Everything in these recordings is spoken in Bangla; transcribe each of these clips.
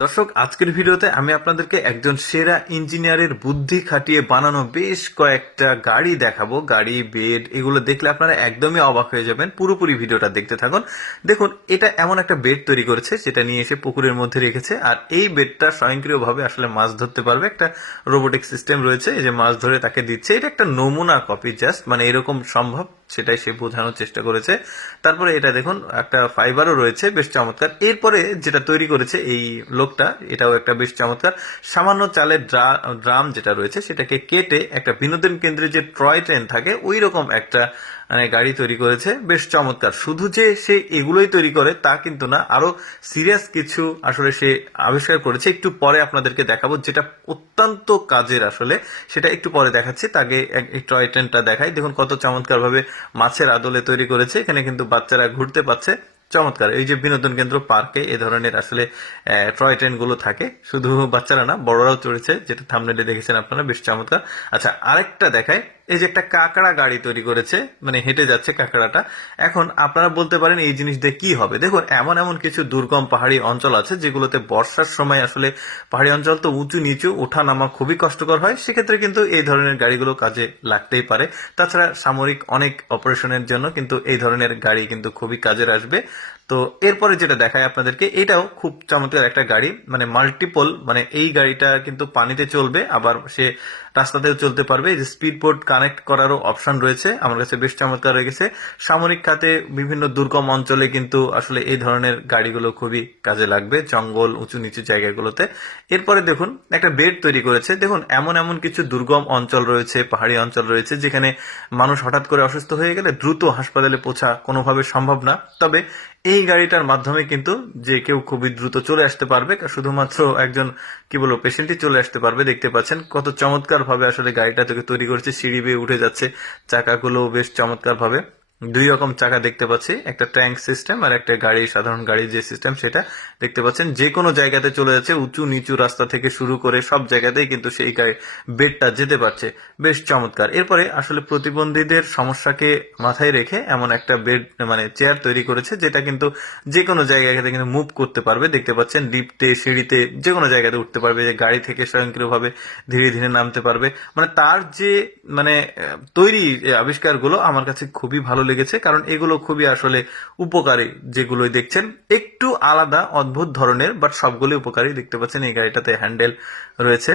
দর্শক, আজকের ভিডিওতে আমি আপনাদেরকে একজন সেরা ইঞ্জিনিয়ারের বুদ্ধি খাটিয়ে বানানো বেশ কয়েকটা গাড়ি দেখাবো। গাড়ি, বেড, এগুলো দেখলে আপনারা একদমই অবাক হয়ে যাবেন। পুরোপুরি ভিডিওটা দেখতে থাকুন। দেখুন, এটা এমন একটা বেড তৈরি করেছে যেটা নিয়ে এসে পুকুরের মধ্যে রেখেছে, আর এই বেডটা স্বয়ংক্রিয়ভাবে আসলে মাছ ধরতে পারবে। একটা রোবোটিক সিস্টেম রয়েছে, এই যে মাছ ধরে তাকে দিচ্ছে। এটা একটা নমুনা কপি, জাস্ট মানে এরকম সম্ভব সেটাই সে বোঝানোর চেষ্টা করেছে। তারপরে এটা দেখুন, একটা ফাইবারও রয়েছে, বেশ চমৎকার। এরপরে যেটা তৈরি করেছে এই লোকটা, এটাও একটা বেশ চমৎকার। সামান্য চালের ড্রাম যেটা রয়েছে সেটাকে কেটে একটা বিনোদন কেন্দ্রে যে টয় ট্রেন থাকে ওই রকম একটা মানে গাড়ি তৈরি করেছে, বেশ চমৎকার। শুধু যে সে এগুলোই তৈরি করে তা কিন্তু না, আরো সিরিয়াস কিছু আসলে সে আবিষ্কার করেছে। একটু পরে আপনাদেরকে দেখাবো, যেটা অত্যন্ত কাজের আসলে, সেটা একটু পরে দেখাচ্ছি। তাকে এই টয় ট্রেনটা দেখাই। দেখুন কত চমৎকার ভাবে মাছের আদলে তৈরি করেছে। এখানে কিন্তু বাচ্চারা ঘুরতে পাচ্ছে, চমৎকার। এই যে বিনোদন কেন্দ্র, পার্কে এ ধরনের আসলে টয় ট্রেন গুলো থাকে, শুধু বাচ্চারা না বড়রাও চড়েছে, যেটা থাম্বনেলে দেখেছেন আপনারা, বেশ চমৎকার। আচ্ছা, আরেকটা দেখায়। এই যে একটা কাঁকড়া গাড়ি তৈরি করেছে, মানে হেঁটে যাচ্ছে কাঁকড়াটা। এখন আপনারা বলতে পারেন এই জিনিস দিয়ে কি হবে। দেখুন, এমন এমন কিছু দুর্গম পাহাড়ি অঞ্চল আছে যেগুলোতে বর্ষার সময় আসলে পাহাড়ি অঞ্চল তো উঁচু নিচু, ওঠা নামা খুবই কষ্টকর হয়। সেক্ষেত্রে কিন্তু এই ধরনের গাড়িগুলো কাজে লাগতেই পারে। তাছাড়া সামরিক অনেক অপারেশনের জন্য কিন্তু এই ধরনের গাড়ি কিন্তু খুবই কাজের আসবে। তো এরপরে যেটা দেখায় আপনাদেরকে, এটাও খুব চমৎকার একটা গাড়ি, মানে মাল্টিপল, মানে এই গাড়িটা কিন্তু পানিতে চলবে, আবার সে রাস্তাতেও চলতে পারবে। এই যে স্পিড বোট কানেক্ট করারও অপশন রয়েছে, আমার কাছে বেশ চমৎকার লেগেছে। সামরিক খাতে বিভিন্ন দুর্গম অঞ্চলে কিন্তু আসলে এই ধরনের গাড়িগুলো খুবই কাজে লাগবে, জঙ্গল, উঁচু নিচু জায়গাগুলোতে। এরপরে দেখুন, একটা বেড তৈরি করেছে। দেখুন, এমন এমন কিছু দুর্গম অঞ্চল রয়েছে, পাহাড়ি অঞ্চল রয়েছে, যেখানে মানুষ হঠাৎ করে অসুস্থ হয়ে গেলে দ্রুত হাসপাতালে পৌঁছা কোনোভাবে সম্ভব না। তবে এই গাড়িটার মাধ্যমে কিন্তু যে কেউ খুবই দ্রুত চলে আসতে পারবে, শুধুমাত্র একজন কি বলবো পেশেন্টই চলে আসতে পারবে। দেখতে পাচ্ছেন কত চমৎকার ভাবে আসলে গাড়িটা থেকে তৈরি করেছে, সিঁড়ি বেয়ে উঠে যাচ্ছে, চাকাগুলো বেশ চমৎকার ভাবে। দুই রকম চাকা দেখতে পাচ্ছি, একটা ট্যাঙ্ক সিস্টেম আর একটা গাড়ি, সাধারণ গাড়ির যে সিস্টেম সেটা দেখতে পাচ্ছেন। যে কোনো জায়গাতে চলে যাচ্ছে, উঁচু নিচু রাস্তা থেকে শুরু করে সব জায়গাতেই কিন্তু সেই বেডটা যেতে পারছে, বেশ চমৎকার। এরপরে আসলে প্রতিবন্ধীদের সমস্যাকে মাথায় রেখে এমন একটা বেড মানে চেয়ার তৈরি করেছে, যেটা কিন্তু যে কোনো জায়গাতে কিন্তু মুভ করতে পারবে। দেখতে পাচ্ছেন লিফটে, সিঁড়িতে, যে কোনো জায়গাতে উঠতে পারবে, যে গাড়ি থেকে স্বয়ংক্রিয়ভাবে ধীরে ধীরে নামতে পারবে। মানে তার যে মানে তৈরি আবিষ্কারগুলো আমার কাছে খুবই ভালো লেগেছে, কারণ এগুলো খুবই আসলে উপকারী। যেগুলোই দেখছেন একটু আলাদা অদ্ভুত ধরনের, বাট সবগুলোই উপকারী। দেখতে পাচ্ছেন এই গাড়িটাতে হ্যান্ডেল রয়েছে।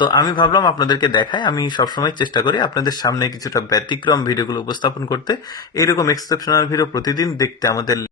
তো আমি ভাবলাম আপনাদেরকে দেখাই। আমি সবসময় চেষ্টা করি আপনাদের সামনে কিছুটা ব্যতিক্রম ভিডিওগুলো উপস্থাপন করতে। এইরকম এক্সেপশনাল ভিডিও প্রতিদিন দেখতে আমাদের